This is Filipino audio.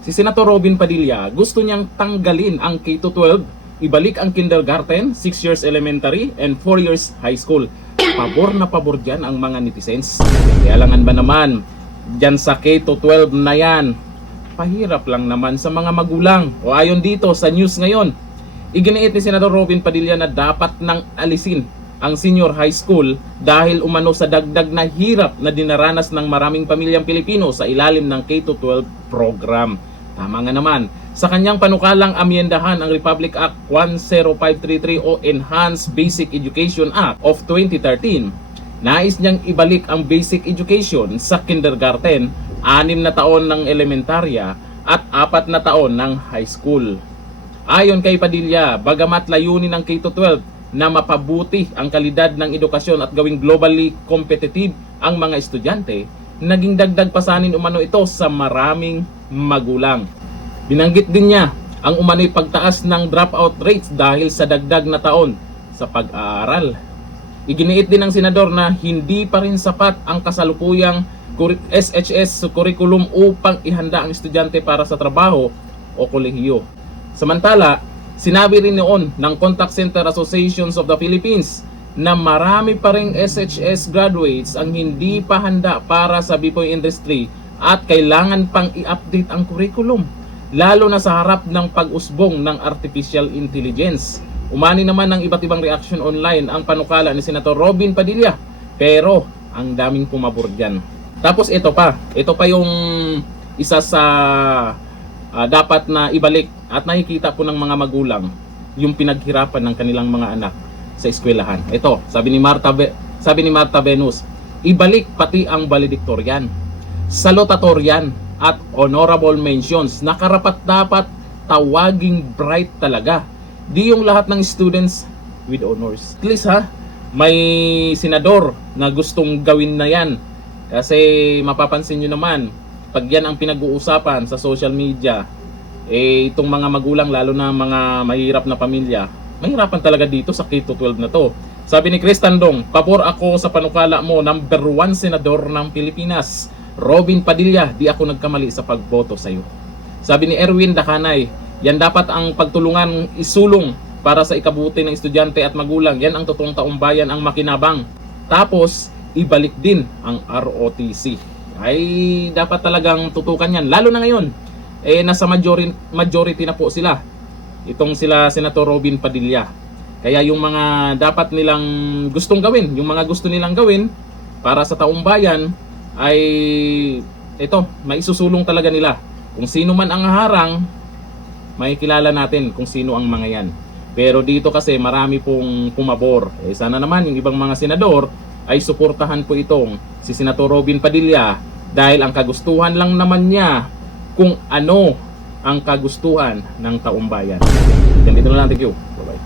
Si Senator Robin Padilla gusto niyang tanggalin ang K-12, ibalik ang kindergarten, 6 years elementary, and 4 years high school. Pabor na pabor dyan ang mga netizens. Kaya langan ba naman, dyan sa K-12 na yan, pahirap lang naman sa mga magulang. O ayon dito sa news ngayon, iginiit ni Senator Robin Padilla na dapat nang alisin ang senior high school dahil umano sa dagdag na hirap na dinaranas ng maraming pamilyang Pilipino sa ilalim ng K-12 program. Tama nga naman, sa kanyang panukalang amyendahan ang Republic Act 10533 o Enhanced Basic Education Act of 2013, nais niyang ibalik ang basic education sa kindergarten, 6 na taon ng elementarya at 4 na taon ng high school. Ayon kay Padilla, bagamat layunin ng K-12 na mapabuti ang kalidad ng edukasyon at gawing globally competitive ang mga estudyante, naging dagdag pasanin umano ito sa maraming magulang. Binanggit din niya ang umano'y pagtaas ng dropout rates dahil sa dagdag na taon sa pag-aaral. Iginiit din ng senador na hindi pa rin sapat ang kasalukuyang SHS curriculum upang ihanda ang estudyante para sa trabaho o kolehiyo. Samantala, sinabi rin noon ng Contact Center Associations of the Philippines na marami pa ring SHS graduates ang hindi pa handa para sa BPO industry at kailangan pang i-update ang curriculum, lalo na sa harap ng pag-usbong ng artificial intelligence. Umani naman ng iba't ibang reaction online ang panukala ni Senator Robin Padilla, pero ang daming pumabor dyan. Tapos ito pa yung isa sa dapat na ibalik at nakikita po ng mga magulang yung pinaghirapan ng kanilang mga anak sa eskwelahan. Ito, sabi ni Marta Venus, ibalik pati ang valedictorian, salutatorian at honorable mentions na karapat-dapat tawaging bright talaga. Di yung lahat ng students with honors. At least may senador na gustong gawin na yan. Kasi mapapansin nyo naman, pag yan ang pinag-uusapan sa social media, itong mga magulang, lalo na mga mahirap na pamilya, mahirapan talaga dito sa K-12 na to. Sabi ni Chris Tandong, pabor ako sa panukala mo, number 1 senador ng Pilipinas, Robin Padilla, di ako nagkamali sa pagboto sa iyo. Sabi ni Erwin Dakanay, yan dapat ang pagtulungan isulong para sa ikabuti ng estudyante at magulang. Yan ang totoong taumbayan ang makinabang. Tapos, ibalik din ang ROTC. Ay dapat talagang tutukan yan. Lalo na ngayon, nasa majority na po sila. Itong sila Senator Robin Padilla. Kaya yung mga dapat nilang gustong gawin, yung mga gusto nilang gawin para sa taumbayan, ay ito, maisusulong talaga nila. Kung sino man ang harang, makikilala natin kung sino ang mga yan. Pero dito kasi marami pong pumabor. Sana naman yung ibang mga senador ay suportahan po itong si Senator Robin Padilla dahil ang kagustuhan lang naman niya kung ano ang kagustuhan ng taumbayan. Ganito na lang, thank you. Bye-bye.